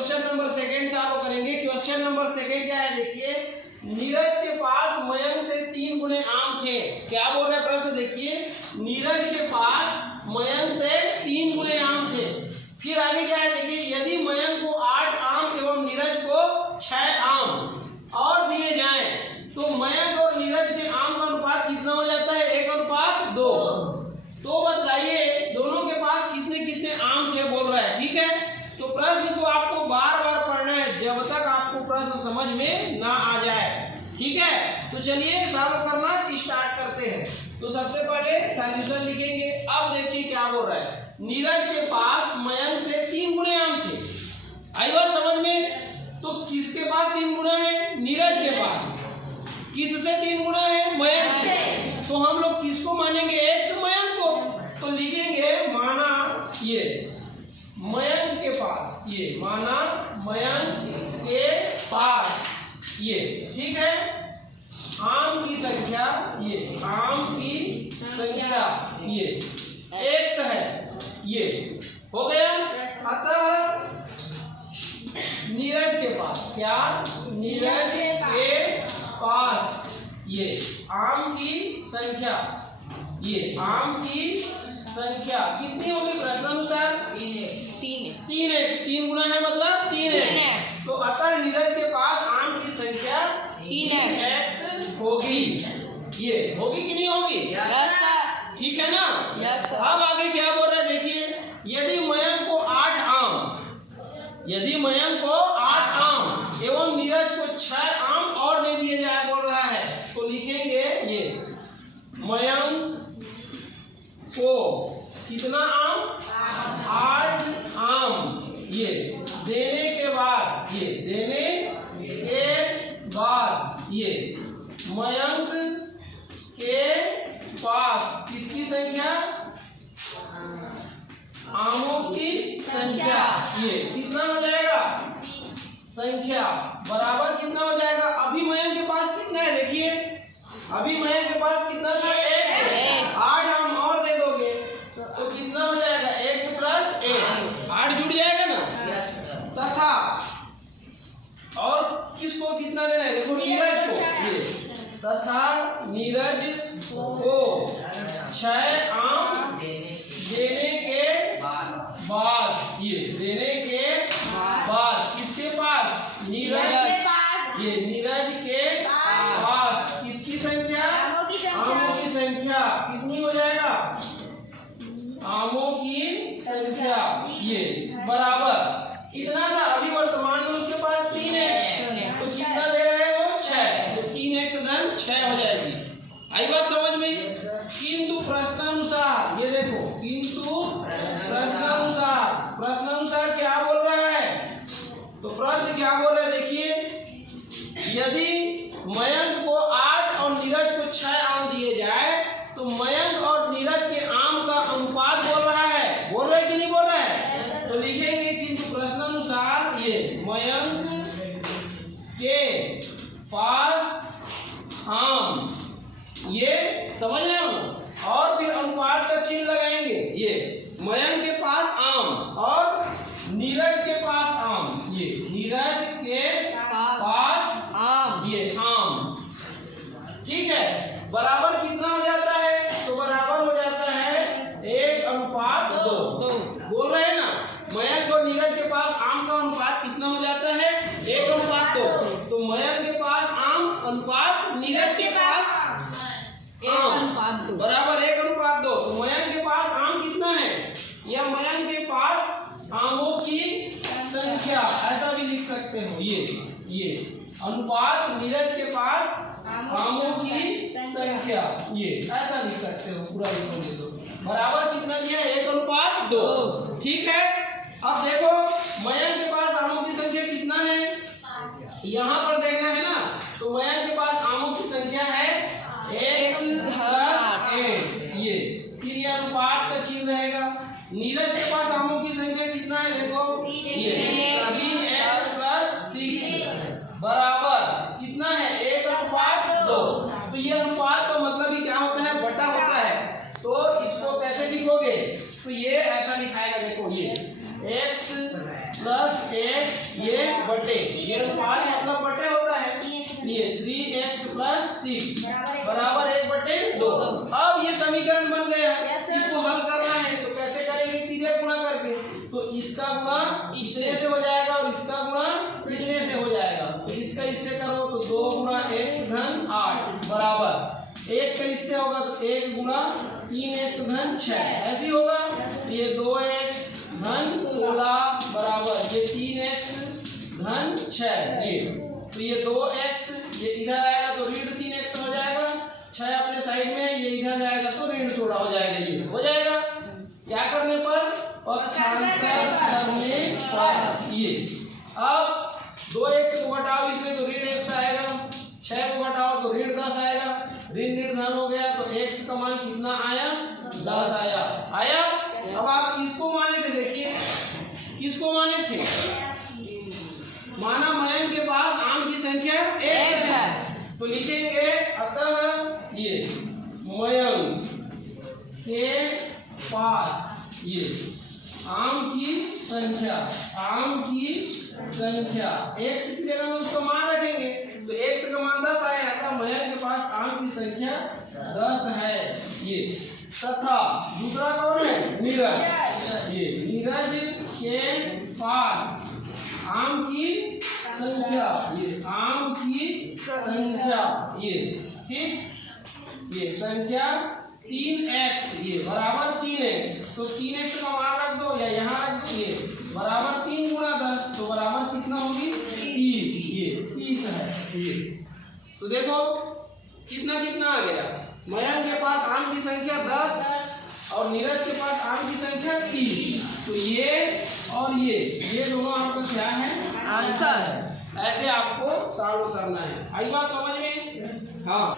Question number second solve करेंगे। Question number second क्या है देखिए, नीरज के पास मयंक से 3 गुने आम थे। क्या बोल रहे हैं प्रश्न देखिए, नीरज के पास मयंक से 3 गुने आम थे। फिर आगे क्या है देखिए, यदि मयंक को 8 आम एवं नीरज को 6 आम और दिए जाएं तो मयंक और नीरज के आम का अनुपात कितना हो जाता है? 1:2। तो बताइए दोनों के पास कितने कितने आम थे बोल रहा है। ठीक है, तो प्रश्न को आपको बार बार पढ़ना है जब तक आपको प्रश्न समझ में ना आ जाए। ठीक है, तो चलिए सॉल्व करना स्टार्ट करते हैं। तो सबसे पहले सॉल्यूशन लिखेंगे। अब देखिए क्या बोल रहा है, नीरज के पास मयंक से 3 गुने आम थे। आई बात समझ में? तो किसके पास 3 गुना है? नीरज के पास। किससे 3 गुना है? मयंक से। तो हम लोग किसको मानेंगे? एक्स मयंक को। तो लिखेंगे माना ये मयंक के पास, ये माना मयंक के पास ये। ठीक है, आम की संख्या ये, आम की संख्या ये एक्स है, ये हो गया। अतः नीरज के पास क्या? नीरज के पास ये आम की संख्या, ये आम की संख्या कितनी होगी प्रश्नानुसार? 3x। 3 गुना है मतलब 3x। तो अतः नीरज के पास आम की संख्या 3x होगी। ये होगी कि नहीं होगी? ठीक है ना? अब आगे क्या बोल रहा है देखिए, यदि मयंक को 8 आम, यदि मयंक को 8 आम एवं नीरज को 6 आम और दे दिए जाए बोल रहा है, तो लिखेंगे ये मयंक को कितना आम? 8 आम ये देने के बाद, ये देने के बाद ये मयंक के पास किसकी संख्या? आमों की संख्या। ये कितना हो जाएगा? संख्या बराबर कितना हो जाएगा? अभी मयंक के पास कितना है देखिए, अभी मयंक के पास कितना था? 8। 8 आम और दे दोगे तो कितना हो जाएगा? x + 8। 8 जुड़ जाएगा ना। तथा और किसको कितना देना है देखो, नीरज को। ये तथा नीरज को 6 आम देने के बाद, ये देने के बाद किसके पास? नीरज के पास। ये नीरज के पास किसकी संख्या? आमों की संख्या कितनी हो जाएगा? आमों की संख्या ये बराबर इतना था। अभी वर्तमान में उसके पास 3x, तो कितना दे रहे हो? 6। तो 3x धन 6 हो जाएगी। आई बात समझ में? किंतु प्रश्नानुसार, ये देखो, किंतु प्रश्नानुसार, प्रश्नानुसार क्या बोल रहा है? तो प्रश्न क्या बोल रहा है देखिए, यदि मयंक को 8 और नीरज को 6 आम दिए जाए तो मयंक और नीरज के आम का अनुपात बोल रहा है। बोल रहा है कि नहीं बोल रहा है? तो लिखेंगे किंतु प्रश्नानुसार ये मयंक के पास आम, ये समझ रहे हो? और फिर अनुपात का चिन्ह लगाएंगे। ये मयंक के पास आम और नीरज के पास आम, ये नीरज के पास आम, ये आम। ठीक है, बराबर कितना हो जाता है? तो बराबर हो जाता है 1:2। बोल रहे हैं ना, मयंक और नीरज के पास आम का अनुपात कितना हो जाता है? 1:2। तो मयंक के पास आम अनुपात नीरज के पास आम बराबर 1:2। तो मयंक के पास आम कितना है? या मयंक के पास आमों की संख्या, ऐसा भी लिख सकते हो। ये अनुपात नीरज के पास आमों की संख्या, ये ऐसा लिख सकते हो। पूरा लिखोगे तो बराबर कितना दिया? 1:2। ठीक है, अब देखो मयंक के पास आमों की संख्या कितना है? यहाँ पर देखना है ना, तो मयंक के पास आमों की संख्या है x + 8। ये फिर ये अनुपात का चिन्ह रहेगा। नीरज के पास आमों की संख्या कितना है देखो, ये 3x + 6 बराबर कितना है? 1:2। तो ये अनुपात का मतलब ही क्या होता है? बटा होता है। तो इसको कैसे लिखोगे? तो ये ऐसा लिखाएगा देखो, ये x + 8 बटे, ये 5 मतलब बटे होता है, ये 3x + 6 बराबर 1/2। अब ये समीकरण बन गया, इसको हल करना है तो कैसे करेंगे, तीसरे गुणा करके, तो इसका गुणा इससे हो जाएगा और इसका गुणा इतने से हो जाएगा, तो इसका इससे करो तो 2 × x धन 8 बराबर 1 का इससे होगा तो 1 × 3x धन 6 ऐसे होगा। ये 2x धन 16 बराबर ये 3x धन 6, ये तो ये 2x ये इधर आएगा तो ऋण 3x हो जाएगा, 6 अपने साइड में, ये इधर जाएगा तो ऋण 16 हो जाएगा, ये हो जाएगा। क्या करने पर, पक्षांतर करने पर। ये अब 2x को घटाओ इसमें तो ऋण x आएगा, 6 को घटाओ तो ऋण 10 आएगा, ऋण धन हो गया तो x का मान कितना आया, 10 आया। अब आप किसको माने थे, देखिए किसको माने थे, माना मयंक के पास आम की संख्या 1 है, तो लिखेंगे अतः ये मयंक के पास ये आम की संख्या x की जगह में उसका मान रखेंगे, तो x का मान 10 आया, अतः मयंक के पास आम की संख्या 10 है। ये तथा दूसरा कौन है, नीरज, ये नीरज के पास आम की संख्या, ये आम की संख्या, ये ठीक, ये संख्या 3x ये बराबर 3x, तो 3x का मान रख दो या यहाँ रख दो, ये बराबर 3 × 10 तो बराबर कितना होगी 30, ये 30 है। ये तो देखो कितना कितना आ गया, मयंक के पास आम की संख्या 10 और नीरज के पास आम की संख्या 30, तो ये और ये दोनों आपका क्या है, आंसर। ऐसे आपको सॉल्व करना है। आई बात समझ में? हाँ।